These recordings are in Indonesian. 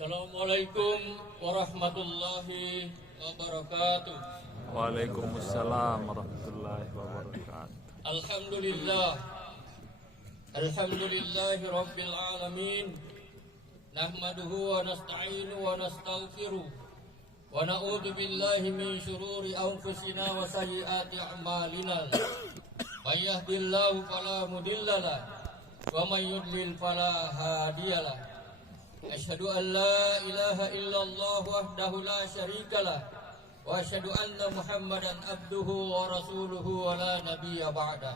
Assalamualaikum warahmatullahi wabarakatuh. Waalaikumsalam warahmatullahi wabarakatuh. Alhamdulillah. Alhamdulillahi rabbil alamin. Nahmaduhu wa nasta'inu wa nastaghfiruh. Wa na'udzu billahi min syururi anfusina wa sayyiati a'malina. May yahdihillahu fala mudhillalah wa may yudlil fala hadiyalah. Asyhadu an la ilaha illallah wahdahu la syarikalah wa asyhadu anna Muhammadan abduhu wa rasuluhu wa la nabiyya ba'da.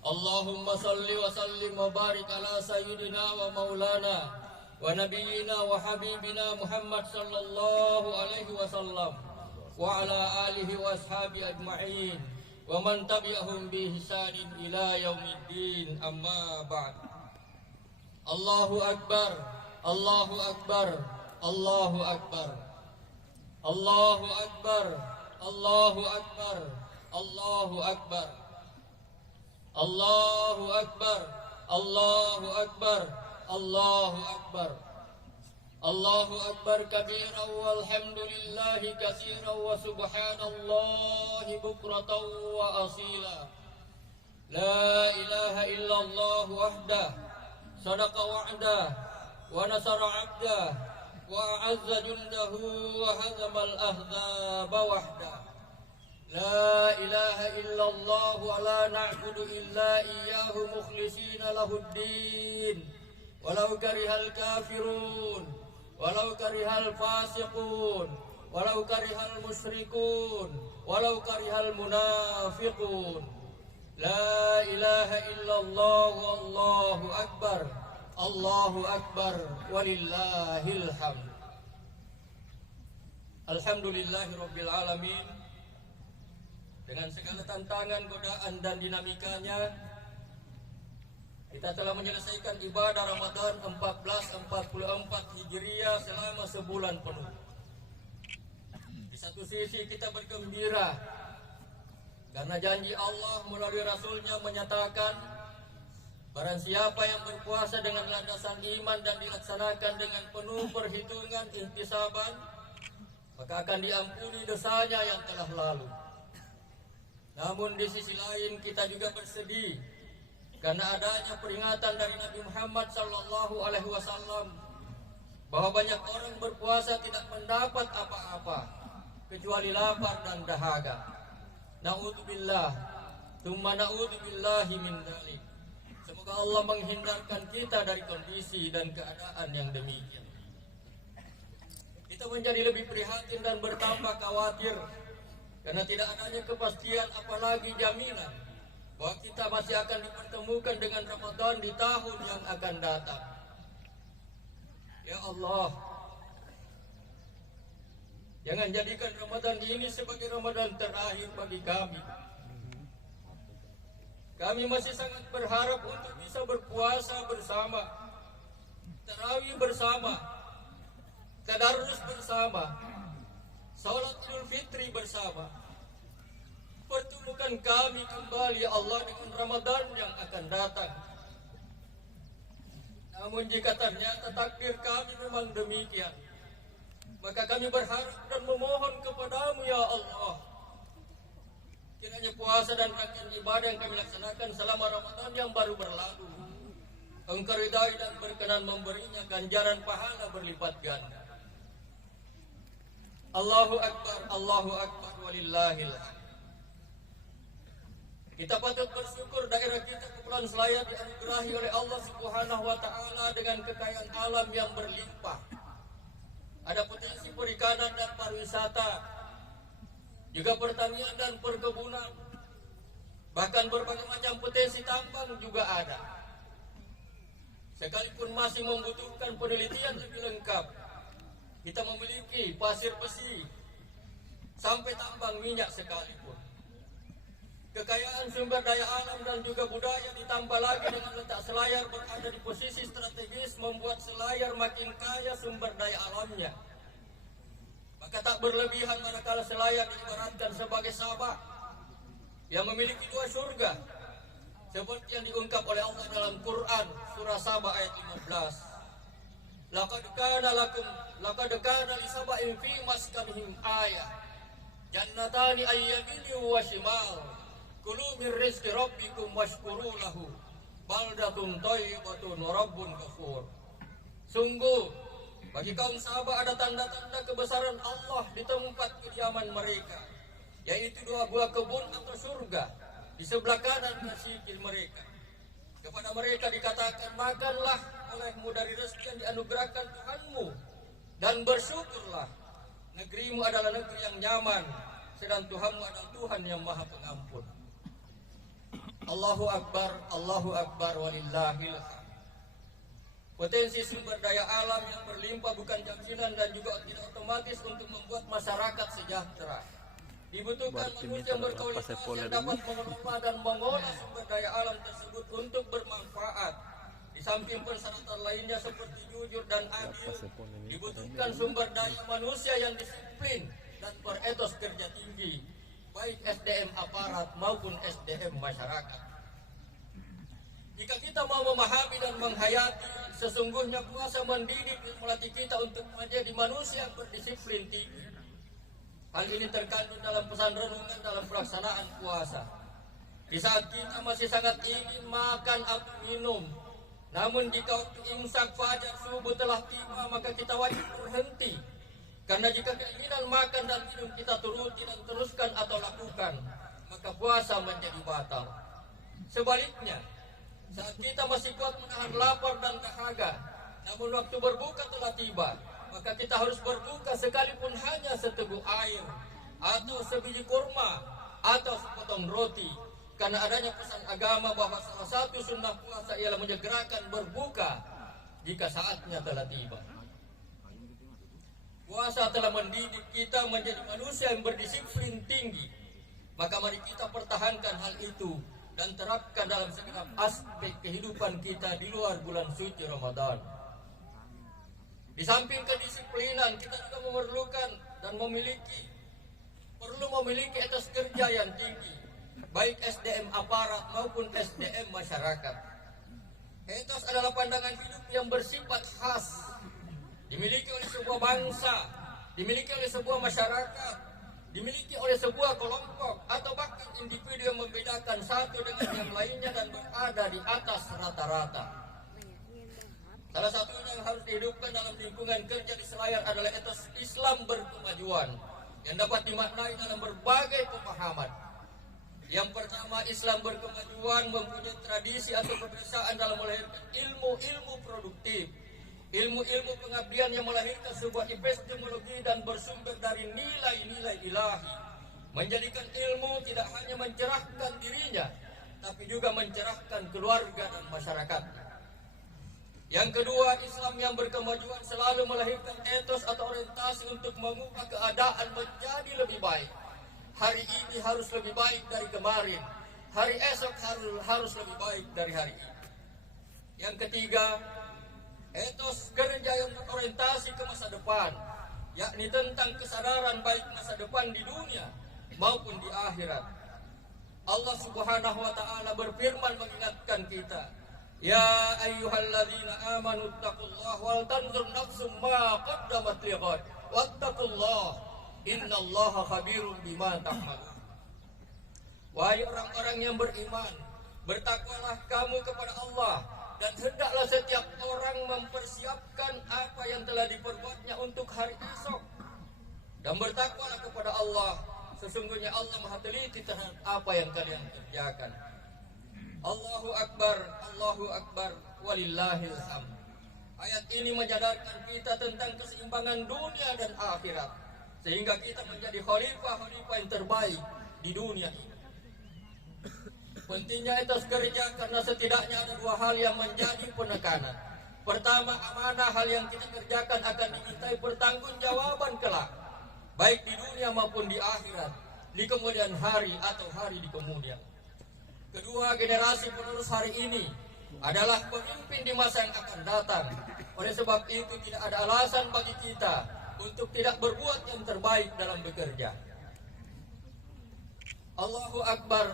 Allahumma salli wa sallim wa barik ala sayyidina wa maulana wa nabiyyina wa habibina Muhammad sallallahu alaihi wasallam wa ala alihi wa ashabi ajma'in wa man tabi'ahum bi ihsanin ila yaumiddin, amma ba'd. Allahu akbar. Allahu akbar, Allahu akbar, Allahu akbar, Allahu akbar, Allahu akbar, Allahu akbar, Allahu akbar, Allahu akbar, Allahu akbar kabiran walhamdulillahi katsiran wa subhanallahi bukratan wa asila. La ilaha illallah wahdah sadaqa wa'dah wa nasara 'abdah wa a'azza jundahu wa hazamal ahzaba wahda. La ilaha illallah wa la na'budu illa iyyahu mukhlishina lahuddin walau karihal kafirun walau karihal fasiqun walau karihal musyrikun walau karihal munafiqun. La ilaha illallah wallahu akbar, Allahu akbar walillahil hamd. Alhamdulillahi rabbil alamin. Dengan segala tantangan, godaan dan dinamikanya, kita telah menyelesaikan ibadah Ramadan 1444 Hijriah selama sebulan penuh. Di satu sisi kita bergembira karena janji Allah melalui Rasulnya menyatakan, barang siapa yang berpuasa dengan landasan iman dan dilaksanakan dengan penuh perhitungan ihtisaban, maka akan diampuni dosanya yang telah lalu. Namun di sisi lain kita juga bersedih karena adanya peringatan dari Nabi Muhammad SAW bahwa banyak orang berpuasa tidak mendapat apa-apa kecuali lapar dan dahaga. Na'udzubillah, tsumma na'udzubillahi min dzalik. Semoga Allah menghindarkan kita dari kondisi dan keadaan yang demikian. Kita menjadi lebih prihatin dan bertambah khawatir karena tidak adanya kepastian apalagi jaminan bahwa kita masih akan dipertemukan dengan Ramadan di tahun yang akan datang. Ya Allah, jangan jadikan Ramadan ini sebagai Ramadan terakhir bagi kami. Kami masih sangat berharap untuk bisa berpuasa bersama, tarawih bersama, tadarus bersama, salat Idul Fitri bersama. Pertemukan kami kembali ya Allah dengan Ramadan yang akan datang. Namun jika ternyata takdir kami memang demikian, maka kami berharap dan memohon kepadamu ya Allah, kiranya puasa dan rangkaian ibadah yang kami laksanakan selama Ramadan yang baru berlalu, Engkau ridai dan berkenan memberinya ganjaran pahala berlipat ganda. Allahu Akbar walillahil hamd. Kita patut bersyukur daerah kita Kepulauan Selayar dianugerahi oleh Allah Subhanahu wa taala dengan kekayaan alam yang berlimpah. Ada potensi perikanan dan pariwisata, juga pertanian dan perkebunan, bahkan berbagai macam potensi tambang juga ada. Sekalipun masih membutuhkan penelitian lebih lengkap, kita memiliki pasir besi sampai tambang minyak sekalipun. Kekayaan sumber daya alam dan juga budaya ditambah lagi dengan letak Selayar berada di posisi strategis membuat Selayar makin kaya sumber daya alamnya. Maka tak berlebihan manakala Selayar diibaratkan sebagai Sabah yang memiliki dua surga, seperti yang diungkap oleh Allah dalam Quran surah Sabah ayat 15. laqad kana li sab'in fi maskanihim ayah jannatani ayyamini wa shimal kulu min rizqi rabbikum washkuru lahu baldatun thayyibatun rabbun ghafur. Sungguh bagi kaum Sabah ada tanda-tanda kebesaran Allah di tempat kediaman mereka, yaitu 2 buah kebun atau surga di sebelah kanan dan sikil mereka. Kepada mereka dikatakan, makanlah olehmu dari rezeki yang dianugerahkan Tuhanmu dan bersyukurlah. Negerimu adalah negeri yang nyaman, sedang Tuhanmu adalah Tuhan yang Maha Pengampun. Allahu Akbar walillahil hamd. Potensi sumber daya alam yang berlimpah bukan jaminan dan juga tidak otomatis untuk membuat masyarakat sejahtera. Dibutuhkan manusia yang berkualitas yang dapat mengelola dan mengolah sumber daya alam tersebut untuk bermanfaat. Di samping persyaratan lainnya seperti jujur dan adil, dibutuhkan sumber daya manusia yang disiplin dan beretos kerja tinggi, baik SDM aparat maupun SDM masyarakat. Jika kita mau memahami dan menghayati, sesungguhnya puasa mendidik dan melatih kita untuk menjadi manusia yang berdisiplin tinggi. Hal ini terkandung dalam pesan renungan dalam pelaksanaan puasa. Di saat kita masih sangat ingin makan atau minum, namun jika waktu imsak fajar subuh telah tiba, maka kita wajib berhenti. Karena jika keinginan makan dan minum kita turuti dan teruskan atau lakukan, maka puasa menjadi batal. Sebaliknya, saat kita masih kuat menahan lapar dan dahaga, namun waktu berbuka telah tiba, maka kita harus berbuka sekalipun hanya seteguk air, atau sebiji kurma, atau sepotong roti. Karena adanya pesan agama bahwa salah satu sunnah puasa ialah menyegerakan berbuka jika saatnya telah tiba. Puasa telah mendidik kita menjadi manusia yang berdisiplin tinggi. Maka mari kita pertahankan hal itu dan terapkan dalam segenap aspek kehidupan kita di luar bulan suci Ramadan. Di samping kedisiplinan, kita juga memerlukan dan perlu memiliki etos kerja yang tinggi, baik SDM aparat maupun SDM masyarakat. Etos adalah pandangan hidup yang bersifat khas, dimiliki oleh sebuah bangsa, dimiliki oleh sebuah masyarakat, dimiliki oleh sebuah kelompok atau bahkan individu yang membedakan satu dengan yang lainnya dan berada di atas rata-rata. Salah satunya yang harus dihidupkan dalam lingkungan kerja di Selayar adalah etos Islam berkemajuan yang dapat dimaknai dalam berbagai pemahaman. Yang pertama, Islam berkemajuan mempunyai tradisi atau kebiasaan dalam melahirkan ilmu-ilmu produktif, ilmu-ilmu pengabdian yang melahirkan sebuah epistemologi dan bersumber dari nilai-nilai ilahi, menjadikan ilmu tidak hanya mencerahkan dirinya, tapi juga mencerahkan keluarga dan masyarakat. Yang kedua, Islam yang berkemajuan selalu melahirkan etos atau orientasi untuk mengubah keadaan menjadi lebih baik. Hari ini harus lebih baik dari kemarin, hari esok harus lebih baik dari hari ini. Yang ketiga, etos kerja yang berorientasi ke masa depan, yakni tentang kesadaran baik masa depan di dunia maupun di akhirat. Allah Subhanahu wa taala berfirman mengingatkan kita, "Ya ayyuhalladzina amanu taqullaha wal tanzur nafsum ma qaddamat lighad wattaqullaha innallaha khabirum bima ta'malun." Wahai orang-orang yang beriman, bertakwalah kamu kepada Allah, dan hendaklah setiap orang mempersiapkan apa yang telah diperbuatnya untuk hari esok. Dan bertakwalah kepada Allah, sesungguhnya Allah Maha teliti terhadap apa yang kalian kerjakan. Allahu Akbar, walillahil hamd. Ayat ini menyadarkan kita tentang keseimbangan dunia dan akhirat, sehingga kita menjadi khalifah yang terbaik di dunia ini. Pentingnya etos kerja karena setidaknya ada dua hal yang menjadi penekanan. Pertama, amanah hal yang kita kerjakan akan dimintai pertanggungjawaban kelak, baik di dunia maupun di akhirat, di kemudian hari atau hari di kemudian. Kedua, generasi penerus hari ini adalah pemimpin di masa yang akan datang. Oleh sebab itu tidak ada alasan bagi kita untuk tidak berbuat yang terbaik dalam bekerja. Allahu Akbar,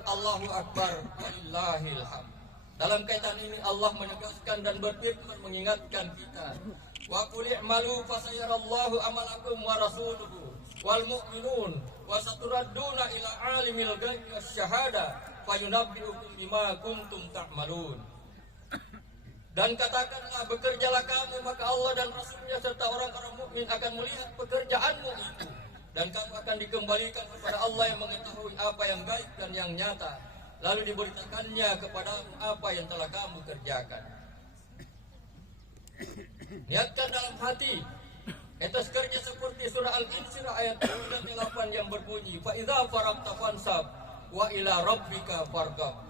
walillahil hamd. Dalam kaitan ini Allah menegaskan dan berfirman mengingatkan kita, Wa qul i'malu fasayarallahu amalakum wa rasuluhu wal mu'minun wa saturadduna ila alimil ghaibi wasyahada fayunabbi'ukum bima kuntum ta'malun. Dan katakanlah, bekerjalah kamu, maka Allah dan Rasulnya serta orang-orang mukmin akan melihat pekerjaanmu itu, dan kamu akan dikembalikan kepada Allah yang mengetahui apa yang gaib dan yang nyata, lalu diberitakannya kepadamu apa yang telah kamu kerjakan. Niatkan dalam hati etos kerja seperti surah Al-Insyirah ayat 28 yang berbunyi, fa idza faragta fansab wa ila rabbika farghab.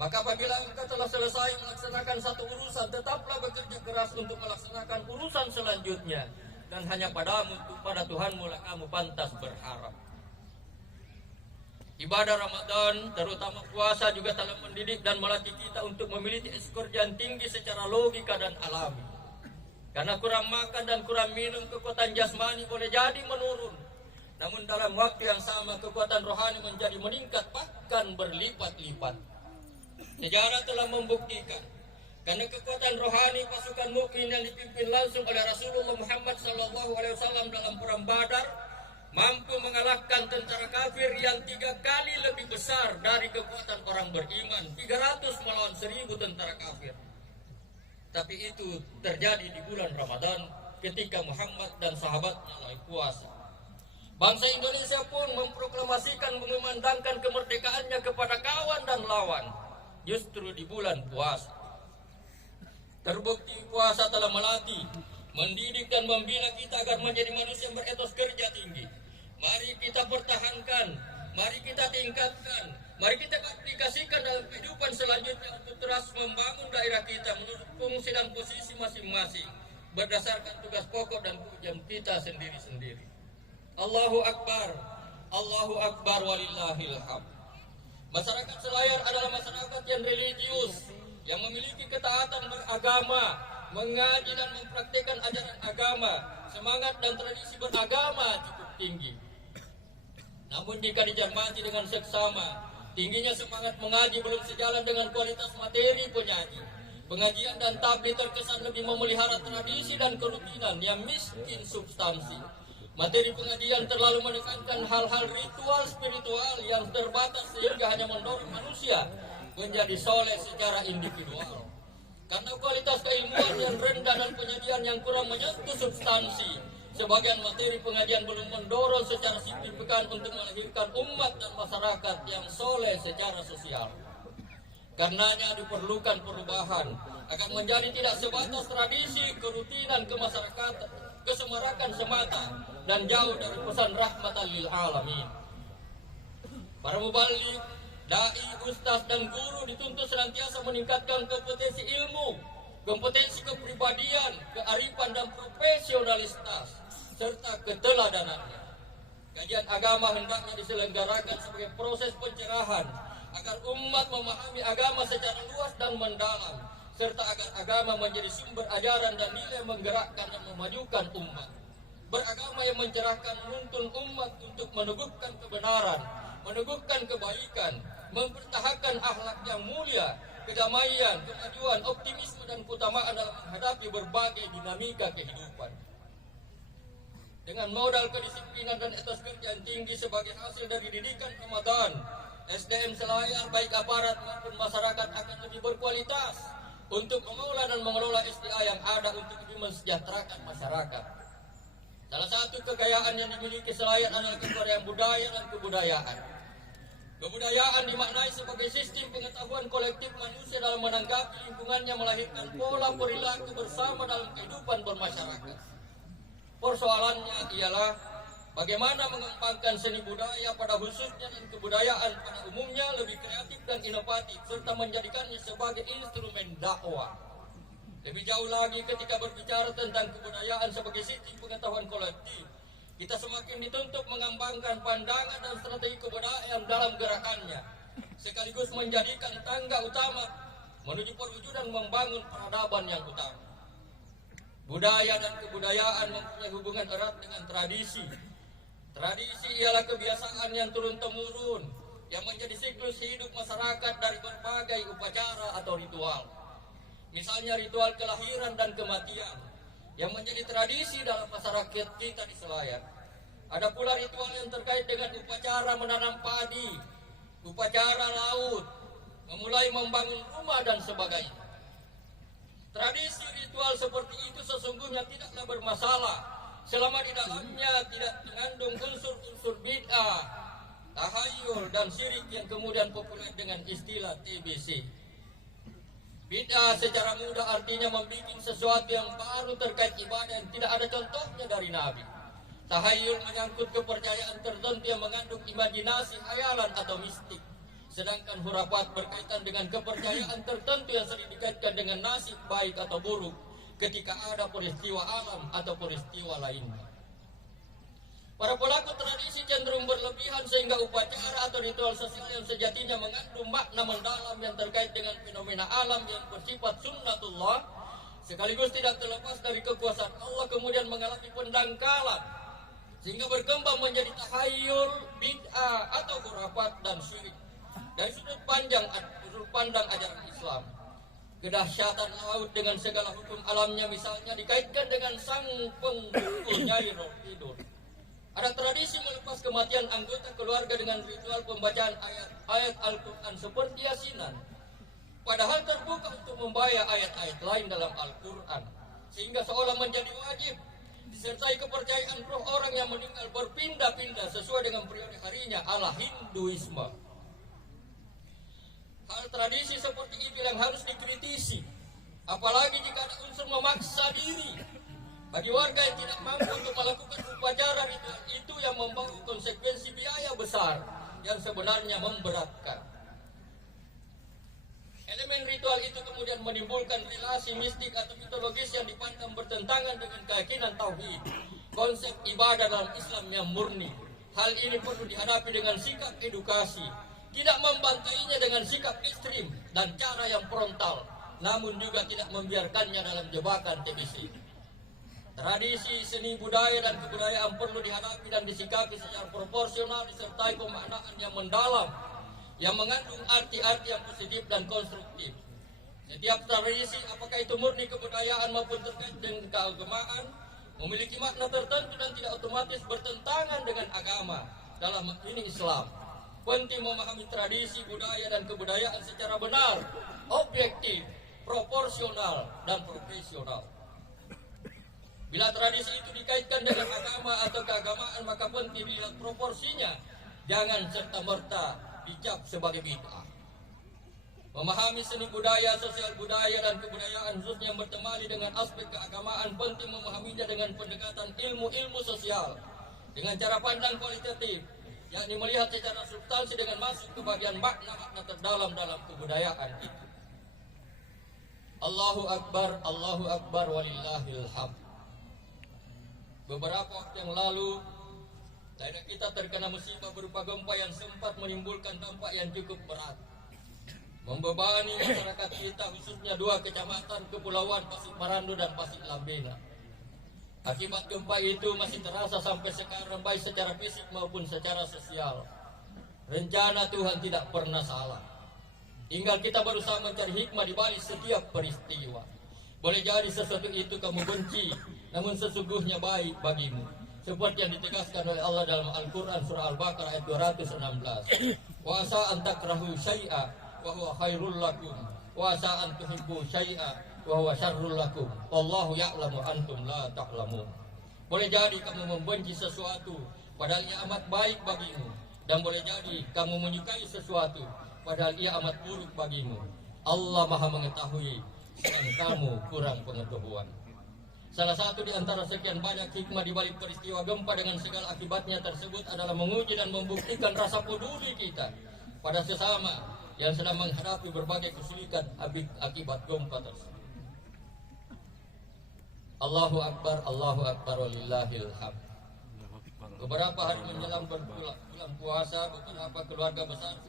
Maka apabila engkau telah selesai melaksanakan satu urusan, tetaplah bekerja keras untuk melaksanakan urusan selanjutnya, dan hanya padamu, pada Tuhanmu lah kamu pantas berharap. Ibadah Ramadan, terutama puasa, juga telah mendidik dan melatih kita untuk memiliki skor yang tinggi secara logika dan alami. Karena kurang makan dan kurang minum, kekuatan jasmani boleh jadi menurun, namun dalam waktu yang sama kekuatan rohani menjadi meningkat, bahkan berlipat-lipat. Sejarah telah membuktikan, karena kekuatan rohani pasukan mukmin yang dipimpin langsung oleh Rasulullah Muhammad SAW dalam perang Badar mampu mengalahkan tentara kafir yang 3 kali lebih besar dari kekuatan orang beriman, 300 melawan 1000 tentara kafir. Tapi itu terjadi di bulan Ramadan ketika Muhammad dan sahabatnya lagi puasa. Bangsa Indonesia pun memproklamasikan, mengumandangkan kemerdekaannya kepada kawan dan lawan justru di bulan puasa. Terbukti puasa telah melatih, mendidik dan membina kita agar menjadi manusia yang beretos kerja tinggi. Mari kita pertahankan, mari kita tingkatkan, mari kita aplikasikan dalam kehidupan selanjutnya untuk terus membangun daerah kita menurut fungsi dan posisi masing-masing berdasarkan tugas pokok dan tujuan kita sendiri-sendiri. Allahu Akbar, Allahu Akbar walillahil hamd. Masyarakat Selayar adalah masyarakat yang religius, yang memiliki ketaatan beragama, mengaji dan mempraktikkan ajaran agama, semangat dan tradisi beragama cukup tinggi. Namun jika dicermati dengan seksama, tingginya semangat mengaji belum sejalan dengan kualitas materi penyaji. Pengajian dan tabligh terkesan lebih memelihara tradisi dan kerutinan yang miskin substansi. Materi pengajian terlalu menekankan hal-hal ritual spiritual yang terbatas sehingga hanya mendorong manusia menjadi soleh secara individual. Karena kualitas keilmuan yang rendah dan penyajian yang kurang menyentuh substansi, sebagian materi pengajian belum mendorong secara signifikan untuk melahirkan umat dan masyarakat yang soleh secara sosial. Karenanya diperlukan perubahan agar menjadi tidak sebatas tradisi, kerutinan, kemasyarakatan, kesemarakan semata, dan jauh dari pesan rahmatan lil alamin. Para mubaligh, dai, ustaz dan guru dituntut senantiasa meningkatkan kompetensi ilmu, kompetensi kepribadian, kearifan dan profesionalitas serta keteladanannya. Kajian agama hendaknya diselenggarakan sebagai proses pencerahan agar umat memahami agama secara luas dan mendalam, serta agar agama menjadi sumber ajaran dan nilai menggerakkan dan memajukan umat. Beragama yang mencerahkan menuntun umat untuk meneguhkan kebenaran, meneguhkan kebaikan, mempertahankan akhlak yang mulia, kedamaian, kemajuan, optimisme dan keutamaan dalam menghadapi berbagai dinamika kehidupan. Dengan modal kedisiplinan dan etos kerja yang tinggi sebagai hasil dari didikan Ramadan, SDM Selayar baik aparat maupun masyarakat akan lebih berkualitas untuk mengelola dan mengelola SDA yang ada untuk lebih mensejahterakan masyarakat. Salah satu kekayaan yang dimiliki Selayar adalah kekayaan budaya dan kebudayaan. Kebudayaan dimaknai sebagai sistem pengetahuan kolektif manusia dalam menanggapi lingkungannya, melahirkan pola perilaku bersama dalam kehidupan bermasyarakat. Persoalannya ialah bagaimana mengembangkan seni budaya pada khususnya dan kebudayaan pada umumnya lebih kreatif dan inovatif, serta menjadikannya sebagai instrumen dakwah. Lebih jauh lagi ketika berbicara tentang kebudayaan sebagai sistem pengetahuan kolektif, kita semakin dituntut mengembangkan pandangan dan strategi kebudayaan dalam gerakannya, sekaligus menjadikan tangga utama menuju perwujudan membangun peradaban yang utama. Budaya dan kebudayaan mempunyai hubungan erat dengan tradisi. Tradisi ialah kebiasaan yang turun-temurun yang menjadi siklus hidup masyarakat dari berbagai upacara atau ritual. Misalnya ritual kelahiran dan kematian, yang menjadi tradisi dalam masyarakat kita di Selayar. Ada pula ritual yang terkait dengan upacara menanam padi, upacara laut, memulai membangun rumah dan sebagainya. Tradisi ritual seperti itu sesungguhnya tidaklah bermasalah selama di dalamnya tidak mengandung unsur-unsur bid'ah, tahayul dan syirik yang kemudian populer dengan istilah TBC. Bid'ah secara mudah artinya membuat sesuatu yang baru terkait ibadah yang tidak ada contohnya dari Nabi. Tahayul menyangkut kepercayaan tertentu yang mengandung imajinasi, hayalan atau mistik. Sedangkan hurafat berkaitan dengan kepercayaan tertentu yang sering dikaitkan dengan nasib baik atau buruk ketika ada peristiwa alam atau peristiwa lainnya. Para pelaku tradisi cenderung berlebihan sehingga upacara atau ritual sosial yang sejatinya mengandung makna mendalam yang terkait dengan fenomena alam yang bersifat sunnatullah sekaligus tidak terlepas dari kekuasaan Allah kemudian mengalami pendangkalan sehingga berkembang menjadi tahayul, bid'ah atau khurafat dan syirik. Dari sudut pandang ajaran Islam, kedahsyatan laut dengan segala hukum alamnya misalnya dikaitkan dengan sang pengumpul Nyai Roh Tidur. Ada tradisi melepas kematian anggota keluarga dengan ritual pembacaan ayat-ayat Al-Quran seperti Yasinan. Padahal terbuka untuk membaca ayat-ayat lain dalam Al-Quran. Sehingga seolah menjadi wajib. Disertai kepercayaan roh orang yang meninggal berpindah-pindah sesuai dengan periode harinya ala Hinduisme. Hal tradisi seperti itu yang harus dikritisi. Apalagi jika ada unsur memaksa diri. Bagi warga yang tidak mampu untuk melakukan upacara ritual itu yang membawa konsekuensi biaya besar yang sebenarnya memberatkan. Elemen ritual itu kemudian menimbulkan relasi mistik atau mitologis yang dipandang bertentangan dengan keyakinan tauhid, konsep ibadah dalam Islam yang murni. Hal ini perlu dihadapi dengan sikap edukasi, tidak membantainya dengan sikap ekstrim dan cara yang frontal, namun juga tidak membiarkannya dalam jebakan TBC. Tradisi, seni, budaya, dan kebudayaan perlu dihadapi dan disikapi secara proporsional disertai pemaknaan yang mendalam yang mengandung arti-arti yang positif dan konstruktif. Setiap tradisi, apakah itu murni kebudayaan maupun terkait dengan keagamaan, memiliki makna tertentu dan tidak otomatis bertentangan dengan agama. Dalam ini Islam, penting memahami tradisi, budaya, dan kebudayaan secara benar, objektif, proporsional, dan profesional. Bila tradisi itu dikaitkan dengan agama atau keagamaan, maka penting dilihat proporsinya, jangan serta-merta dicap sebagai bid'ah. Memahami seni budaya, sosial budaya, dan kebudayaan khususnya yang bertemani dengan aspek keagamaan penting memahaminya dengan pendekatan ilmu-ilmu sosial dengan cara pandang kualitatif, yakni melihat secara substansi dengan masuk ke bagian makna-makna terdalam dalam kebudayaan itu. Allahu Akbar, walillahil hamd. Beberapa waktu yang lalu, daerah kita terkena musibah berupa gempa yang sempat menimbulkan dampak yang cukup berat, membebani masyarakat kita khususnya 2 kecamatan kepulauan Pasir Marandu dan Pasir Lambena. Akibat gempa itu masih terasa sampai sekarang baik secara fisik maupun secara sosial. Rencana Tuhan tidak pernah salah. Tinggal kita berusaha mencari hikmah di balik setiap peristiwa. Boleh jadi sesuatu itu kamu benci, namun sesungguhnya baik bagimu. Seperti yang ditegaskan oleh Allah dalam Al-Quran surah Al-Baqarah ayat 216. Wa asa an takrahu syai'a wa huwa khairul lakum wa asa an tuhibbu syai'a wa huwa syarrul lakum wallahu ya'lamu antum la ta'lamun. Boleh jadi kamu membenci sesuatu padahal ia amat baik bagimu, dan boleh jadi kamu menyukai sesuatu padahal ia amat buruk bagimu. Allah Maha mengetahui sedang kamu kurang pengetahuan. Salah satu di antara sekian banyak hikmah di balik peristiwa gempa dengan segala akibatnya tersebut adalah menguji dan membuktikan rasa peduli kita pada sesama yang sedang menghadapi berbagai kesulitan akibat gempa tersebut. Allahu Akbar, walillahil hamd. Beberapa hari menjelang bulan puasa, beberapa keluarga besar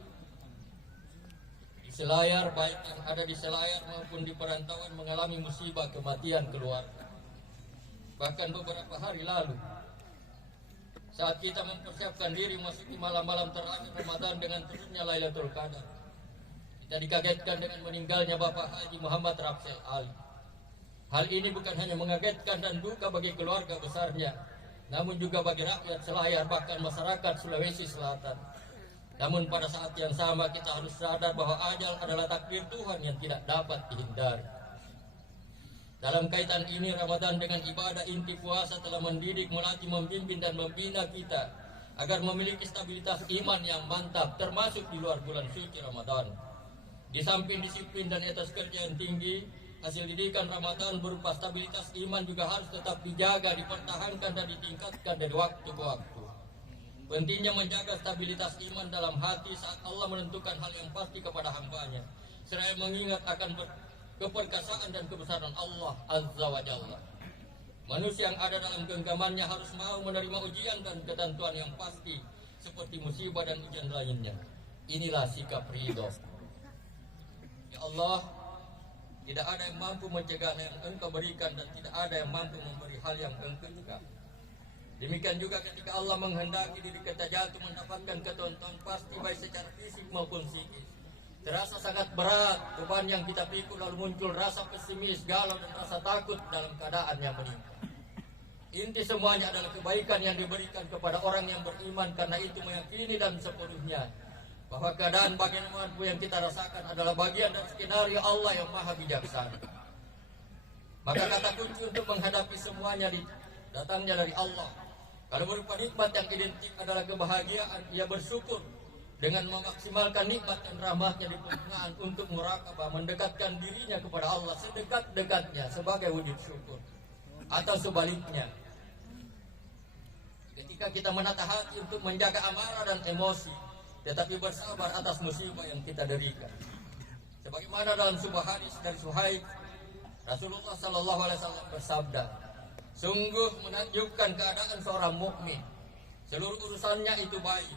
di Selayar, baik yang ada di Selayar maupun di perantauan, mengalami musibah kematian keluarga. Bahkan beberapa hari lalu, saat kita mempersiapkan diri memasuki malam-malam terakhir Ramadan dengan turunnya Lailatul Qadar, kita dikagetkan dengan meninggalnya Bapak Haji Muhammad Rapsel Ali. Hal ini bukan hanya mengagetkan dan duka bagi keluarga besarnya, namun juga bagi rakyat selayar bahkan masyarakat Sulawesi Selatan. Namun pada saat yang sama kita harus sadar bahwa ajal adalah takdir Tuhan yang tidak dapat dihindari. Dalam kaitan ini, Ramadan dengan ibadah inti puasa telah mendidik, melatih, membimbing dan membina kita agar memiliki stabilitas iman yang mantap, termasuk di luar bulan suci Ramadan. Di samping disiplin dan etos kerja yang tinggi, hasil didikan Ramadan berupa stabilitas iman juga harus tetap dijaga, dipertahankan dan ditingkatkan dari waktu ke waktu. Pentingnya menjaga stabilitas iman dalam hati saat Allah menentukan hal yang pasti kepada hambanya, seraya mengingat akan keperkasaan dan kebesaran Allah Azza wa Jalla. Manusia yang ada dalam genggamannya harus mau menerima ujian dan ketentuan yang pasti seperti musibah dan ujian lainnya. Inilah sikap ridho. Ya Allah, tidak ada yang mampu mencegah yang Engkau berikan dan tidak ada yang mampu memberi hal yang Engkau cegah. Demikian juga ketika Allah menghendaki diri kita jatuh mendapatkan ketentuan pasti baik secara fisik maupun psikis. Terasa sangat berat beban yang kita pikul, lalu muncul rasa pesimis, galau dan rasa takut dalam keadaan yang menimpa. Inti semuanya adalah kebaikan yang diberikan kepada orang yang beriman, karena itu meyakini dan sepenuhnya bahwa keadaan bagaimanapun yang kita rasakan adalah bagian dari skenario Allah yang maha bijaksana. Maka kata kunci untuk menghadapi semuanya datangnya dari Allah. Kalau berupa nikmat yang identik adalah kebahagiaan, ia bersyukur dengan memaksimalkan nikmat dan rahmatnya di penggunaan untuk murakabah, mendekatkan dirinya kepada Allah sedekat-dekatnya sebagai wujud syukur. Atau sebaliknya, ketika kita menata hati untuk menjaga amarah dan emosi, tetapi bersabar atas musibah yang kita derikan. Sebagaimana dalam sebuah hadis dari Suhaib, Rasulullah SAW bersabda, sungguh menakjubkan keadaan seorang mukmin. Seluruh urusannya itu baik.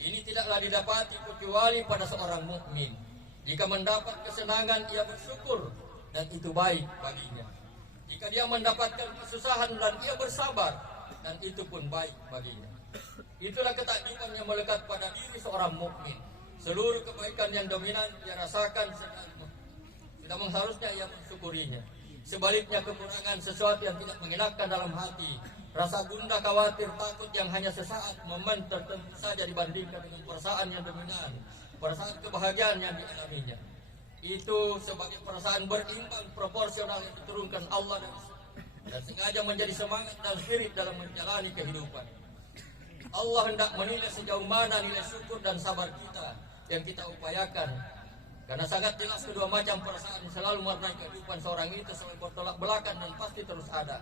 Ini tidaklah didapati kecuali pada seorang mukmin. Jika mendapat kesenangan, ia bersyukur dan itu baik baginya. Jika dia mendapatkan kesusahan dan ia bersabar, dan itu pun baik baginya. Itulah ketakjuban yang melekat pada diri seorang mukmin. Seluruh kebaikan yang dominan dia rasakan sudah mengharusnya ia mensyukurinya. Sebaliknya, kekurangan sesuatu yang tidak mengenakan dalam hati, rasa gundah, khawatir, takut yang hanya sesaat, momen tertentu saja dibandingkan dengan perasaan yang dominan, perasaan kebahagiaan yang dialaminya. Itu sebagai perasaan berimbang proporsional yang diturunkan Allah dan sengaja menjadi semangat dan spirit dalam menjalani kehidupan. Allah hendak menilai sejauh mana nilai syukur dan sabar kita yang kita upayakan. Karena sangat jelas kedua macam perasaan selalu mewarnai kehidupan seorang itu sampai bertolak belakang dan pasti terus ada,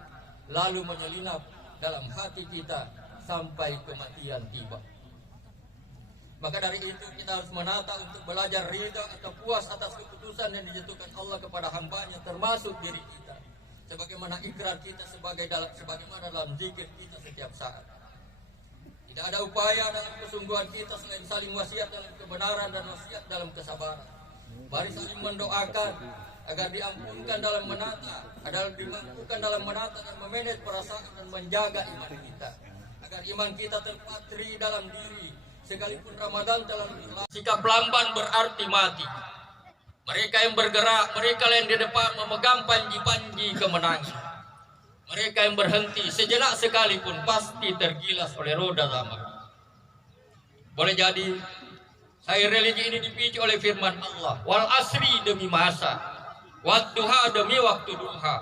lalu menyelinap dalam hati kita sampai kematian tiba. Maka dari itu kita harus menata untuk belajar ridha atau puas atas keputusan yang dijatuhkan Allah kepada hambanya, termasuk diri kita, sebagaimana ikrar kita sebagaimana dalam zikir kita setiap saat. Tidak ada upaya dalam kesungguhan kita selain saling wasiat dalam kebenaran dan wasiat dalam kesabaran. Mari saling mendoakan agar diampunkan dalam menata, adalah dimampukan dalam menata dan memanage perasaan dan menjaga iman kita, agar iman kita terpatri dalam diri sekalipun Ramadan telah berlalu. Sikap lamban berarti mati. Mereka yang bergerak, mereka yang di depan memegang panji-panji kemenangan. Mereka yang berhenti sejenak sekalipun pasti tergilas oleh roda zaman. Boleh jadi religi ini dipicu oleh firman Allah, wal asri demi masa, wad duha demi waktu duha,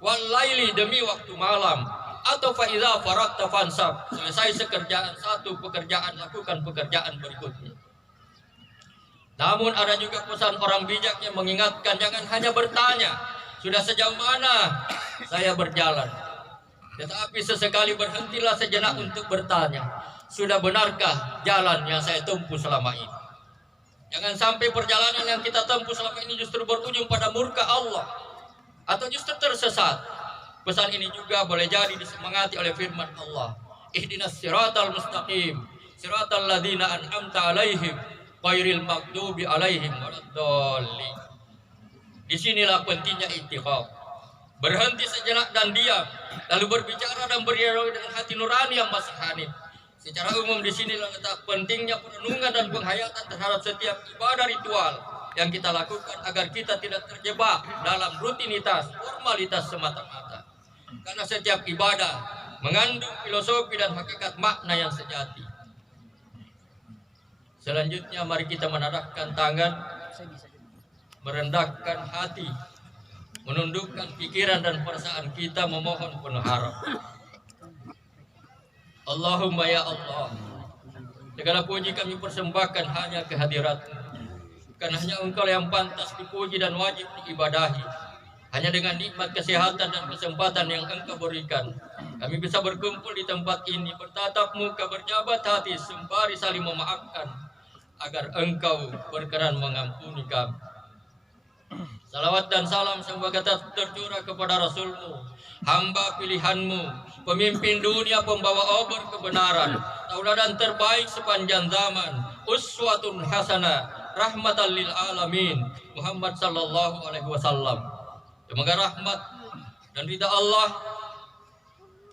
wal laili demi waktu malam, atau fa idza faragta fansab, selesai sekerjaan satu pekerjaan, lakukan pekerjaan berikutnya. Namun ada juga pesan orang bijak yang mengingatkan, jangan hanya bertanya sudah sejauh mana saya berjalan, tetapi sesekali berhentilah sejenak untuk bertanya, sudah benarkah jalan yang saya tempuh selama ini. Jangan sampai perjalanan yang kita tempuh selama ini justru berujung pada murka Allah atau justru tersesat. Pesan ini juga boleh jadi disemangati oleh firman Allah, ihdinas siratal mustaqim, siratal ladzina an'amta alaihim ghairil maghdubi alaihim waladdallin. Disinilah pentingnya itikaf. Berhenti sejenak dan diam, lalu berbicara dan berdialog dengan hati nurani yang masih hanif. Secara umum di sini letak pentingnya perenungan dan penghayatan terhadap setiap ibadah ritual yang kita lakukan agar kita tidak terjebak dalam rutinitas, formalitas semata-mata. Karena setiap ibadah mengandung filosofi dan hakikat makna yang sejati. Selanjutnya mari kita menadahkan tangan, merendahkan hati, menundukkan pikiran dan perasaan kita, memohon penuh harap. Allahumma ya Allah, segala puji kami persembahkan hanya kehadirat-Mu, karena hanya Engkau yang pantas dipuji dan wajib diibadahi. Hanya dengan nikmat kesehatan dan kesempatan yang Engkau berikan, kami bisa berkumpul di tempat ini, bertatap muka, berjabat hati, sembari saling memaafkan, agar Engkau berkenan mengampuni kami. Salawat dan salam semoga tercurah kepada Rasul-Mu, hamba pilihan-Mu, pemimpin dunia, pembawa obor kebenaran, tauladan terbaik sepanjang zaman, uswatun hasanah, rahmatan lil alamin, Muhammad sallallahu alaihi wasallam. Semoga rahmat dan ridha Allah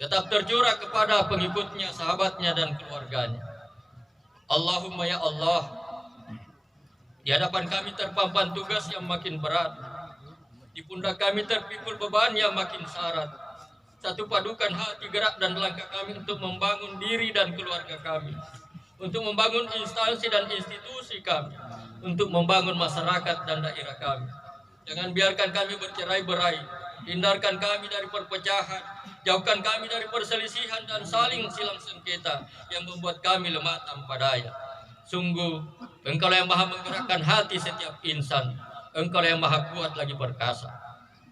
tetap tercurah kepada pengikutnya, sahabatnya dan keluarganya. Allahumma ya Allah, di hadapan kami terpampang tugas yang makin berat, di pundak kami terpikul beban yang makin syarat. Satu padukan hati, gerak dan langkah kami untuk membangun diri dan keluarga kami, untuk membangun instansi dan institusi kami, untuk membangun masyarakat dan daerah kami. Jangan biarkan kami bercerai-berai, hindarkan kami dari perpecahan, jauhkan kami dari perselisihan dan saling silang sengketa yang membuat kami lemah tanpa daya. Sungguh Engkau yang maha menggerakkan hati setiap insan, Engkau yang maha kuat lagi perkasa.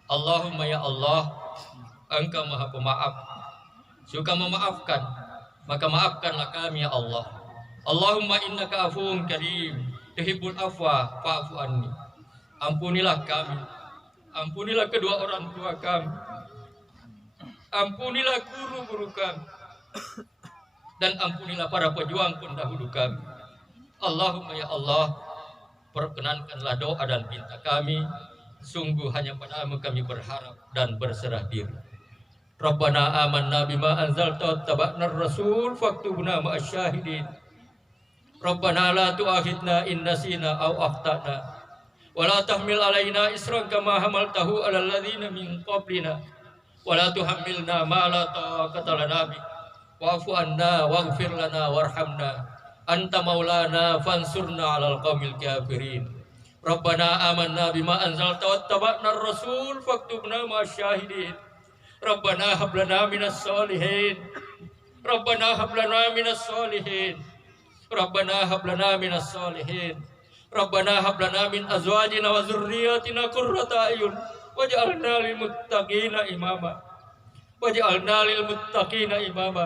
Allahumma ya Allah, Engkau maha pemaaf, suka memaafkan, maka maafkanlah kami ya Allah. Allahumma innaka afuwun karim, tuhibbul afwa fa'fu anni. Ampunilah kami, ampunilah kedua orang tua kami, ampunilah guru-guru kami, dan ampunilah para pejuang pendahulu kami. Allahumma ya Allah, perkenankanlah doa dan minta kami, sungguh hanya padamu kami berharap dan berserah diri. Rabbana amanna bima anzalta taba'na rasul faktubna ma'asyahidin. Rabbana la tu'akhidna in nasina aw akhtana, wa la tahmil alaina isran kama hamaltahu alal ladzina min qablina, wa la tuhammilna ma la taqata lana bi, wa'fu anna waghfir lana warhamna anta maulana fansurna 'alal qaumil kafirin. Rabbana amanna bima anzalta wattaba'na ar-rasul faktubna ma'asyahidin. Rabbana hab lana minas solihin, Rabbana hab lana minas solihin, Rabbana hab lana minas solihin, Rabbana hab lana min azwajina wa dzurriyyatina qurrata a'yun waj'alna lil muttaqina imama, waj'alna lil muttaqina imama,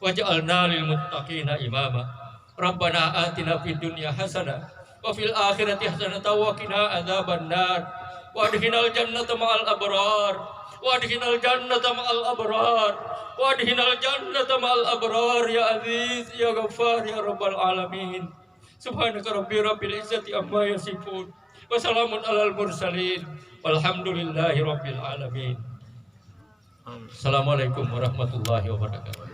waj'alna lil muttaqina imama. Rabbana atina fid dunya hasanah wa fil akhirati hasanah wa qina adzabannar, wa adkhilnal jannata ma'al abrar, wa adkhilnal jannata ma'al abrar, wa adkhilnal jannata ma'al abrar ya aziz ya ghaffar ya rabbal alamin. Subhanaka rabbil izzati amma yasifun, wa salamun alal mursalin, walhamdulillahi rabbil alamin. Assalamualaikum warahmatullahi wabarakatuh.